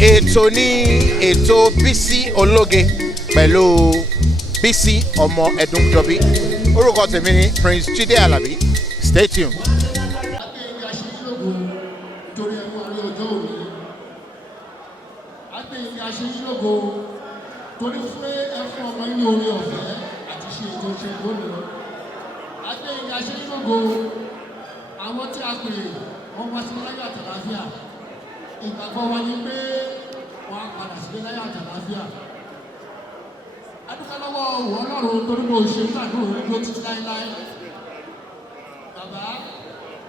ètò ní ètò Bísí Ológe pẹ̀lú Bísí ọmọ Ẹ̀dúnjọbí. Orúkọ tèmi ni Prince Jídé Àlàbí. Stay tuned. torí pé ẹ fún ọmọ yín orí ọ̀fẹ́ àti ṣe ètò ìṣèlú lónìí. Adéyínká Aṣíṣílógo àwọn tí a pè wọ́n wá sí láyé àtàlàáfíà. Ìgbàgbọ́ wa ni pé wọ́n á padà sílé láyé àtàlàáfíà. Adúgbò lọ́wọ́ òwò Ọlọ́run torí mo ṣe gbàdúrà rẹ̀ ló títí láéláé. Bàbá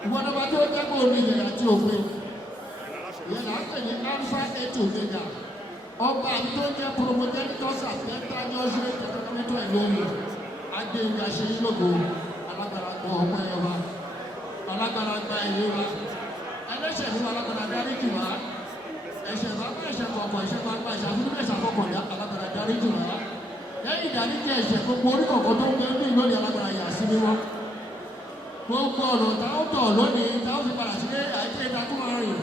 ìwọ́n ọba tí ó dẹ́kun omi ìyẹn àti òpin. Ìyẹn là ń pè ní Alpha Eight Omega. Ọba tó jẹ́ promoters àfẹ́tà ní ọjọ́ ìtẹ̀lẹ́tọ̀ ìlú Adéyínká Aṣíṣílógo alágbára gba ọmọ ẹ̀ wa alágbára gba ìwé wa ẹlẹ́ṣẹ̀ nínú alágbára dáríjì wa ẹ̀ṣẹ̀ bá bá ẹ̀ṣẹ̀ kọ̀ọ̀kan ẹ̀ṣẹ̀ bá bá ẹ̀ṣẹ̀ àfihàn ẹ̀ṣẹ̀ àkọ́kọ̀dá alágbára dáríjì wa lẹ́yìn ìdáríjì ẹ̀ṣẹ̀ gbogbo orí kọ̀ọ̀kan tó ń gbé ní ìlú alágbára yà sí mímọ́ gbogbo ọ̀nà táwọn tọ̀ lónìí táwọn fi padà sílé àìpé ìdákùnrin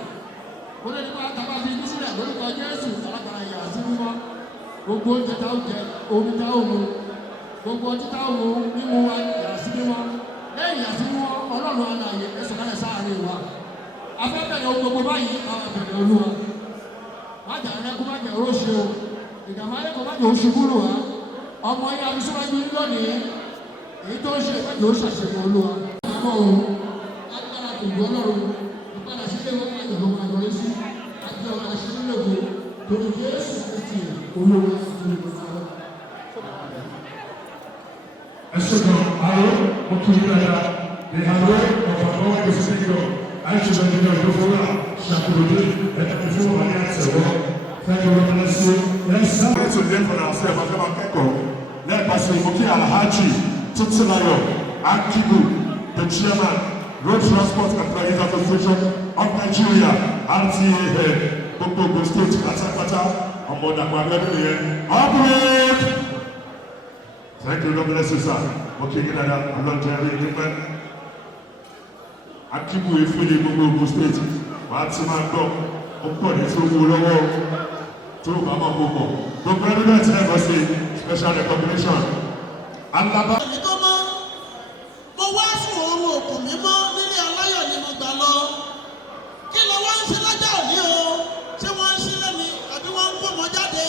wọ́n lè máa tàbá fi ní sílẹ̀ lórúkọ Jésù alágbára yà sí mímọ́ gbogbo oúnjẹ táwọn jẹ omi táwọn mu gbogbo ọtí táwọn mu mímu wa yà sí mímọ́ lẹ́yìn yà sí mímọ́ Ọlọ́run alààyè ẹ̀sọ̀ kálẹ̀ sáàárín wa afẹ́bẹ̀rẹ̀ ohun gbogbo báyìí àwọn abẹ̀rẹ̀ Olúwa má jà rẹ́kú má jẹ́ oróṣe o ìdààmú ayẹ́kọ̀ọ́ má jẹ́ oṣù kúrò wá ọmọ yẹn abisúwájú lónìí èyí tó ń ṣe ìpẹ́jọ́ ó ṣàṣeyọ Olúwa àmọ́ o agbára kò gbọ́ Ọlọ́run ìpadà sílé wọn má jẹ́ lọ́wọ́ àgbọ̀rẹ́ sí àti ọmọ Aṣíṣílógo torí Jésù Kristi Olúwa àti olùkọ́ the hero of our own Savior, I should have been a Yofola, Shakuru, and before I answer, thank you, God bless you. Let's start to live for ourselves. I come and echo. Let us say, Muki Alhaji, Tutsulayo, Akibu, the chairman, Road Transport Employees Association of Nigeria, RTA, Bobo State, Katakata, Amoda Kwabele, operate! Thank you, God bless you, sir. Okay, get that. I'm not telling you, Akibu efele gbogbo state wàá ti máa gbọ́ ó pọ̀ ní tó wú lọ́wọ́ tó bá máa gbogbo gbogbo ẹni bẹ́ẹ̀ tí ẹ bọ́ sí special recognition. Alaba. Mo wá fún oorun òkú mímọ́ nílé aláyọ̀ ni mo gbà lọ. Kí ló wá ń ṣe lọ́jà òní o? Ṣé wọ́n ń sílẹ̀ ni àbí wọ́n ń gbọ́mọ jáde?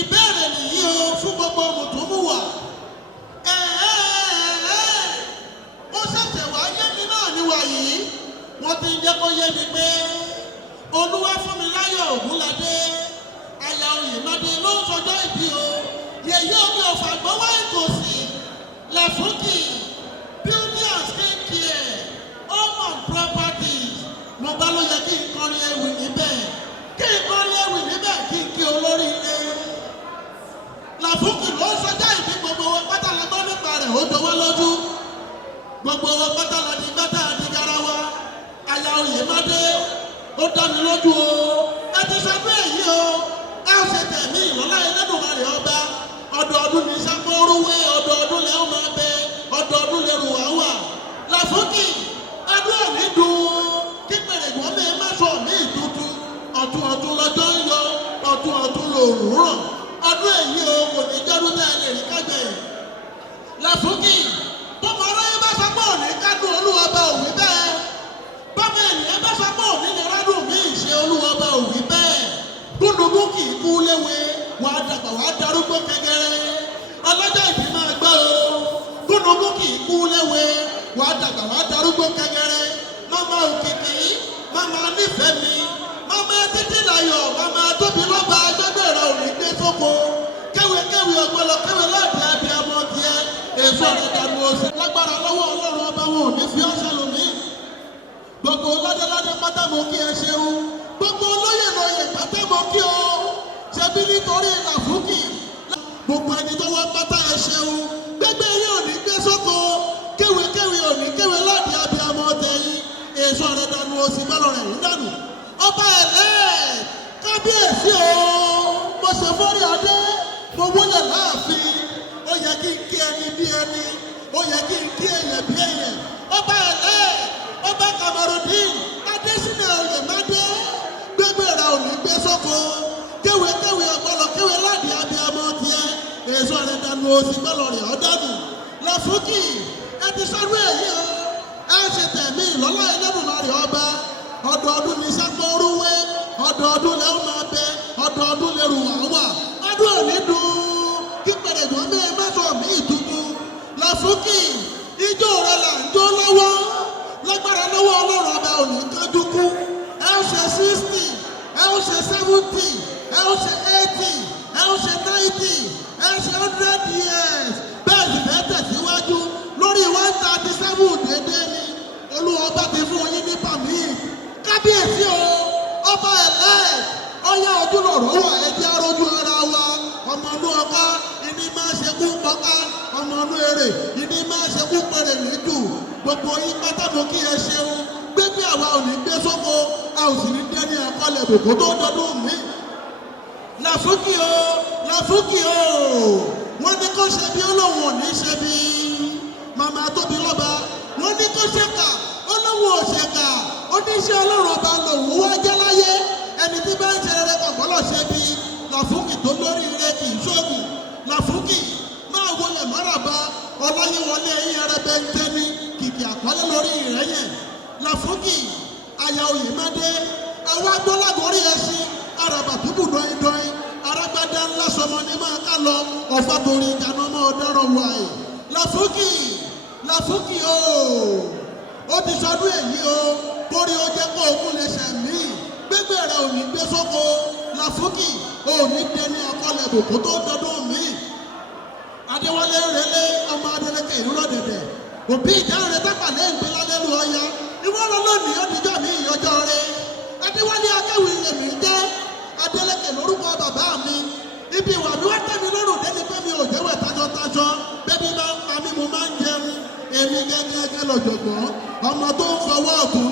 Ìbéèrè nìyí o fún gbogbo mùtúmùwà. Ó ṣẹ̀ṣẹ̀ wá yé mi náà níwà yìí. Wọ́n ti ń jẹ́ kó yé mi pé Olúwafúnmiláyọ̀ Ògúnládé aya Oyèmádé ló ń sọjọ́ ìbí o. Yèyé omi ọ̀fà gbọ́wọ́ ìkòsì Lẹ́fúnkì beauty and skin care home and properties. Mo bá ló yẹ kí n kọrin ewì níbẹ̀. Kí n kọrin ewì níbẹ̀ kí n kí olóríire. Lẹ́fúnkì ló ń sọjọ́ ìbí gbogbo wọn pátá lọ́gbọ́n nípa rẹ̀ ó dọwọ́ lójú. Gbogbo wọn pátá lọ di gbátá àti garawa. Aya Oyèmádé ó dá mi lójú o. Ẹ ti sọ pé èyí o. Ẹ ó ṣe tẹ̀mí ìlọ́lá Ẹlẹ́dùmarè ọba. Ọdọọdún ní sáfórúwé ọdọọdún lẹ́ ó máa bẹ ọdọọdún lẹ́rù wá wà. Lẹ́fúnkì ọdún òní dùn kí pèrègbọ́n mi má sọ mí ìtútù. Ọ̀tún ọ̀tún lọ́jọ́ ń yọ ọ̀tún ọ̀tún lòrùn ràn. Ọdún èyí o kò ní jọ́dún tẹ́ ẹ lè rí kágbẹ̀. Lẹ́fúnkì bọ́mọ aráyé bá sọ́pọ̀ òní kádùn Olúwọba òwí bẹ́ẹ̀. Bọ́mọ ènìyàn bá sọ́pọ̀ òní ní rádùn mí ìṣe Olúwọba òwí bẹ́ẹ̀. Gúdùgún kì í kú léwe wàá dàgbà wàá darúgbó kẹgẹrẹ. Ọlọ́jọ́ ìbí máa gbọ́ o. Gúdùgún kì í kú léwe wàá dàgbà wàá darúgbó kẹgẹrẹ. Màmá Òkìkí, màmá Nífẹ̀ẹ́ mi, màmá Títílayọ̀, màmá Tóbi lọ́ba gbẹ́gbẹ́ rẹ̀ ò ní gbé sóko. Kéwékéwé ọgbọ́lọ kéwé láti abiyamọ tiẹ̀. Èso àdàdànù òsì lágbára lọ́wọ́ Ọlọ́run ọba wọn ò ní fi ọ́ṣẹ́ lómi. Gbogbo ládéládé pátá mo kí ẹ ṣeun. Gbogbo olóyè lóyè pátá mo kí o. Ṣebí nítorí Lẹ́fúnkì. Gbogbo ẹni tó wá pátá ẹ ṣeun. Gbẹgbẹ yín ò ní gbé sóko. Kéwékéwé ò ní kéwé láti abiyamọ tẹ̀yìn. Èso àdàdànù òsì bẹ́lọ̀ rẹ̀ ń dànù. Ọba ẹ̀lẹ́ kábíyèsí o. Mo ṣe fọ́rí adé. Mo wúlẹ̀ láàfin. Ó yẹ kí n kí ẹni bí ẹni. Ó yẹ kí n kí èèyàn bí èèyàn. Ọba ẹ̀lẹ́ ọba Kamarudin Adésínà Oyèmádé gbégbé ra òní gbé. gbé sóko kéwé ọgbọ́lọ̀ kéwé ládìí abiyamọ tiẹ̀ èso rẹ̀ dànù òsì gbọ́lọ̀ rẹ̀ ọ̀dọ́nù Làfúkì ẹ ti sọ́dún èyí o ẹ ṣe tẹ̀mí ìlọ́lá Ẹlẹ́dùmarè ọba ọdọọdún ní sápóorúwé ọdọọdún lẹ́ ó máa bẹ ọdọọdún lẹ́rù wà wà ọdún òní dùn kí pẹ̀lẹ́dùn ọmọ ẹ mẹ́sọ̀ mí ìdúdú Làfúkì ijó rẹ̀ là ń jó lọ́wọ́ lágbára lọ́wọ́ Ọlọ́run ọba òní kájú kú ẹ ó ṣe 60 ẹ ó ṣe 70 ẹ ó ṣe 80 ẹ ó ṣe 90 ẹ ó ṣe 100 years bẹ́ẹ̀ sì fẹ́ tẹ̀síwájú lórí 137 déédéé ni Olúwa ọba ti fún yín ní pàmì kábíyèsí o ọba ẹ̀lẹ́ ọyá ojúlọ̀rọ̀ wà ẹ̀jẹ̀ arójú ara wa ọmọ inú ọká ìní máa ṣe kú pọ́ká ọmọ inú èrè ìní máa ṣe kú pèrè níjù gbogbo yín pátákó kí ẹ ṣeun gbégbé àwa ò ní gbé sóko a ò sì ní dé ní ẹ̀kọ́lẹ̀ bòkó tó dọdún mi. Làfúkì o Làfúkì o wọ́n ní kó ṣe bí Ọlọ́run ò ní ṣe bí màmá tóbi lọ́ba wọ́n ní kó ṣe kà Ọlọ́run ò ṣe kà oníṣẹ́ Ọlọ́run ọba lòun wá jẹ́ láyé ẹni tí bá ń ṣe rere kọ̀ọ̀kọ́lọ̀ ṣe bí Làfúkì tó lórí ire kì í ṣóògùn Làfúkì máa wọlé mọ́ràbá ọláyíwọlé ẹ̀yìn ẹrẹbẹ ń tẹ́ni kìkì àpọ́lẹ́ lórí ìrẹ́yìn Làfúkì àyà Oyèmádé àwọn agbọ́lágorí ẹṣin arabàtúbù dọ́yìndọ́yìn arágbádá ńlá sọmọ ní máa ká lọ ọ̀fà torí ìdáná mọ́ ọ̀dọ́rọ̀ wáyé Làfúkì o ó ti sọdún èyí o torí ó jẹ́ kó òkú lè ṣẹ̀mí gbégbé rẹ̀ ò ní gbé sóko Làfúkì ò ní dé ní ọkọlẹ̀ bòkó tó dọdún mi. Adéwálé rẹlé ọmọ Adélékè ìrúrọ̀ dẹ̀dẹ̀ òbí ìdáhùn rẹ̀ tápàlẹ́ ìgbélálẹ́ lu ọya ìwọ́n lọ lónìí ó dijọ́ mi ìyọjọ́ rẹ̀ Adéwálé akéwì lèmi jẹ́ Adélékè lórúkọ bàbá mi ibi ìwà mi wá tẹ́mi lọ́rùn déni pé mi ò jẹ́wẹ̀ tájọ́tájọ́ bébí máa ń pa mí mo máa ń jẹun èmi gẹ́gẹ́ lọ́jọ̀gbọ́n ọmọ tó ń fọwọ́ ọ̀tún